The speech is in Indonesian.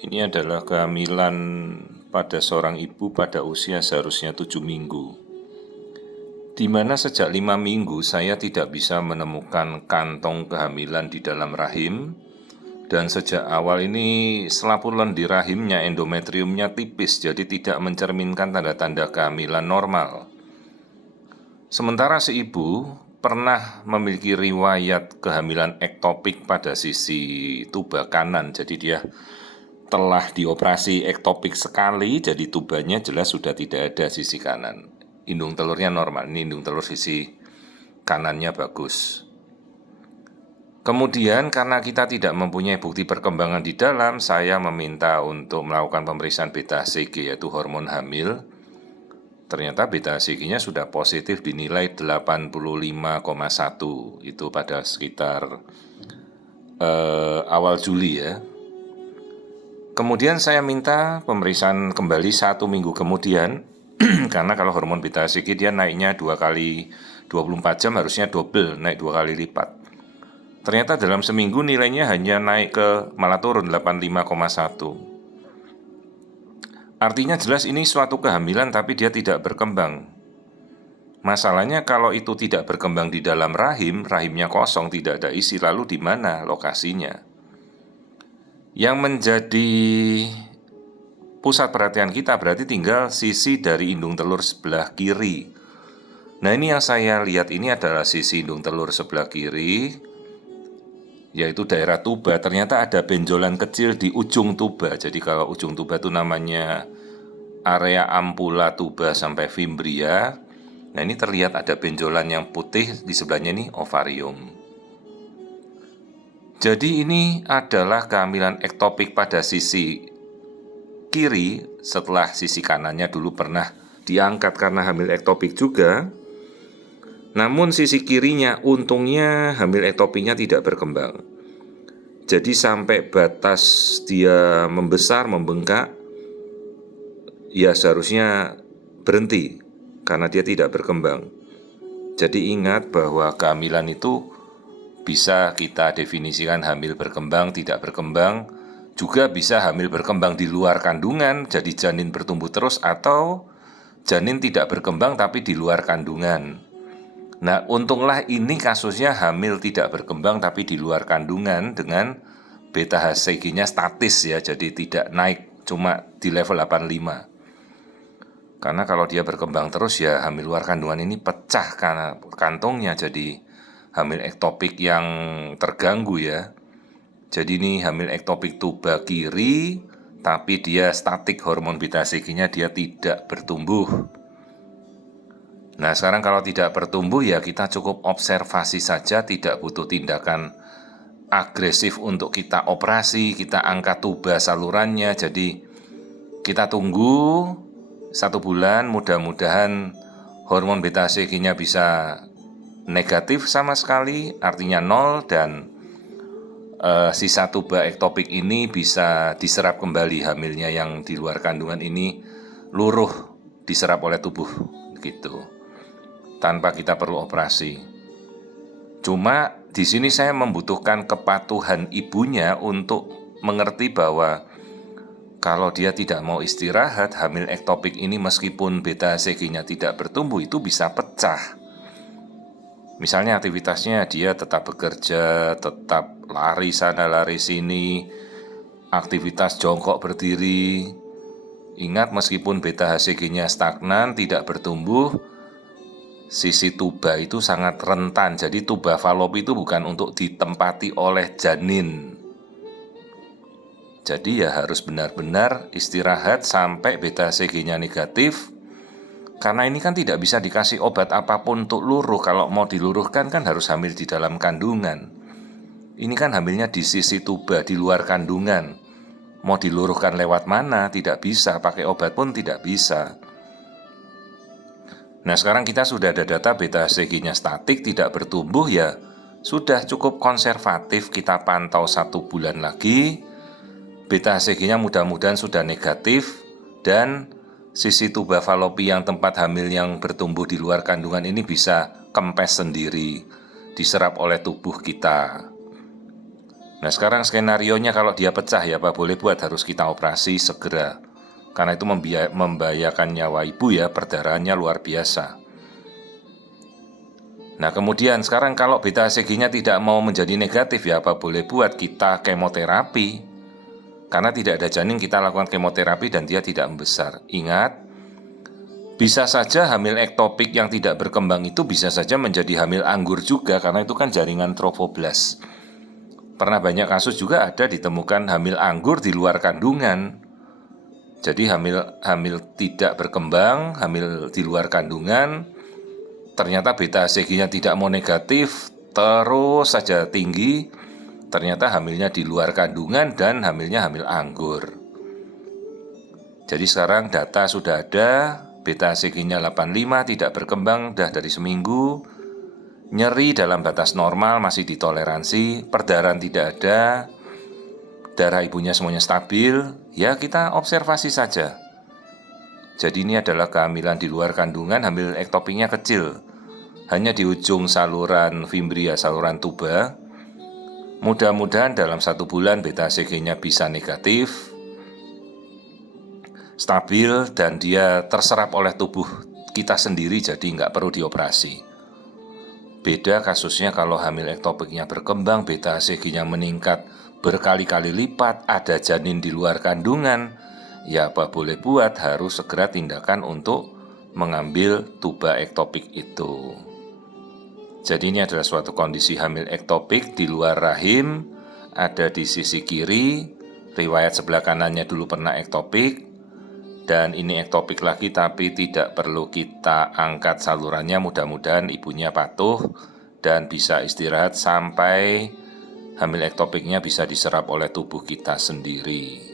Ini adalah kehamilan pada seorang ibu pada usia seharusnya 7 minggu, di mana sejak 5 minggu saya tidak bisa menemukan kantong kehamilan di dalam rahim. Dan sejak awal ini selaput lendir rahimnya, endometriumnya tipis, jadi tidak mencerminkan tanda-tanda kehamilan normal. Sementara si ibu pernah memiliki riwayat kehamilan ektopik pada sisi tuba kanan, jadi dia telah dioperasi ektopik sekali, jadi tubanya jelas sudah tidak ada sisi kanan. Indung telurnya normal, ini indung telur sisi kanannya bagus. Kemudian karena kita tidak mempunyai bukti perkembangan di dalam, saya meminta untuk melakukan pemeriksaan beta-HCG, yaitu hormon hamil. Ternyata beta-HCG-nya sudah positif dinilai 85,1, itu pada sekitar awal Juli ya. Kemudian saya minta pemeriksaan kembali 1 minggu kemudian, karena kalau hormon beta-HCG dia naiknya 2 kali 24 jam, harusnya double, naik 2 kali lipat. Ternyata dalam seminggu nilainya hanya naik malah turun 85,1. Artinya jelas ini suatu kehamilan tapi dia tidak berkembang. Masalahnya kalau itu tidak berkembang di dalam rahim, rahimnya kosong, tidak ada isi, lalu di mana lokasinya? Yang menjadi pusat perhatian kita berarti tinggal sisi dari indung telur sebelah kiri. Nah, ini yang saya lihat ini adalah sisi indung telur sebelah kiri, yaitu daerah tuba. Ternyata ada benjolan kecil di ujung tuba. Jadi kalau ujung tuba itu namanya area ampula tuba sampai fimbria. Nah, ini terlihat ada benjolan yang putih di sebelahnya, nih ovarium. Jadi ini adalah kehamilan ektopik pada sisi kiri, setelah sisi kanannya dulu pernah diangkat karena hamil ektopik juga. Namun sisi kirinya untungnya hamil ektopiknya tidak berkembang. Jadi sampai batas dia membesar, membengkak, ya seharusnya berhenti karena dia tidak berkembang. Jadi ingat bahwa kehamilan itu bisa kita definisikan hamil berkembang, tidak berkembang. Juga bisa hamil berkembang di luar kandungan, jadi janin bertumbuh terus, atau janin tidak berkembang tapi di luar kandungan. Nah, untunglah ini kasusnya hamil tidak berkembang tapi di luar kandungan dengan beta-HCG-nya statis ya, jadi tidak naik, cuma di level 85. Karena kalau dia berkembang terus ya hamil luar kandungan ini pecah karena kantongnya, jadi hamil ektopik yang terganggu ya. Jadi ini hamil ektopik tuba kiri, tapi dia statik, hormon beta-HCG-nya dia tidak bertumbuh. Nah, sekarang kalau tidak bertumbuh ya kita cukup observasi saja, tidak butuh tindakan agresif untuk kita operasi, kita angkat tuba salurannya. Jadi kita tunggu 1 bulan, mudah-mudahan hormon beta-HCG-nya bisa negatif sama sekali, artinya 0, dan sisa tuba ektopik ini bisa diserap kembali, hamilnya yang di luar kandungan ini luruh, diserap oleh tubuh gitu, tanpa kita perlu operasi. Cuma di sini saya membutuhkan kepatuhan ibunya untuk mengerti bahwa kalau dia tidak mau istirahat, hamil ektopik ini meskipun beta-HCG-nya tidak bertumbuh itu bisa pecah. Misalnya aktivitasnya dia tetap bekerja, tetap lari sana lari sini, aktivitas jongkok berdiri. Ingat, meskipun beta-HCG-nya stagnan, tidak bertumbuh, sisi tuba itu sangat rentan. Jadi tuba falopi itu bukan untuk ditempati oleh janin. Jadi ya harus benar-benar istirahat sampai beta-HCG-nya negatif. Karena ini kan tidak bisa dikasih obat apapun untuk luruh. Kalau mau diluruhkan kan harus hamil di dalam kandungan. Ini kan hamilnya di sisi tuba, di luar kandungan. Mau diluruhkan lewat mana? Tidak bisa, pakai obat pun tidak bisa. Nah, sekarang kita sudah ada data beta-HCG-nya statik, tidak bertumbuh, ya sudah cukup konservatif, kita pantau 1 bulan lagi. Beta-HCG-nya mudah-mudahan sudah negatif, dan sisi tuba falopi yang tempat hamil yang bertumbuh di luar kandungan ini bisa kempes sendiri, diserap oleh tubuh kita. Nah sekarang skenarionya kalau dia pecah ya Pak boleh buat harus kita operasi segera. Karena itu membahayakan nyawa ibu ya, perdarahannya luar biasa. Nah kemudian sekarang kalau beta HCG-nya tidak mau menjadi negatif ya Pak boleh buat kita kemoterapi. Karena tidak ada janin kita lakukan kemoterapi dan dia tidak membesar. Ingat, bisa saja hamil ektopik yang tidak berkembang itu bisa saja menjadi hamil anggur juga karena itu kan jaringan trofoblast. Pernah banyak kasus juga ada ditemukan hamil anggur di luar kandungan. Jadi hamil tidak berkembang, hamil di luar kandungan, ternyata beta HCG-nya tidak mau negatif, terus saja tinggi, ternyata hamilnya di luar kandungan dan hamilnya hamil anggur. Jadi sekarang data sudah ada, beta HCG-nya 85, tidak berkembang, dah dari seminggu. Nyeri dalam batas normal, masih ditoleransi, perdarahan tidak ada, darah ibunya semuanya stabil, ya kita observasi saja. Jadi ini adalah kehamilan di luar kandungan, hamil ektopiknya kecil, hanya di ujung saluran fimbria, saluran tuba. Mudah-mudahan dalam 1 bulan beta HCG-nya bisa negatif, stabil, dan dia terserap oleh tubuh kita sendiri jadi nggak perlu dioperasi. Beda kasusnya kalau hamil ektopiknya berkembang, beta HCG-nya meningkat berkali-kali lipat, ada janin di luar kandungan, ya apa boleh buat harus segera tindakan untuk mengambil tuba ektopik itu. Jadi ini adalah suatu kondisi hamil ektopik di luar rahim, ada di sisi kiri, riwayat sebelah kanannya dulu pernah ektopik, dan ini ektopik lagi tapi tidak perlu kita angkat salurannya, mudah-mudahan ibunya patuh dan bisa istirahat sampai hamil ektopiknya bisa diserap oleh tubuh kita sendiri.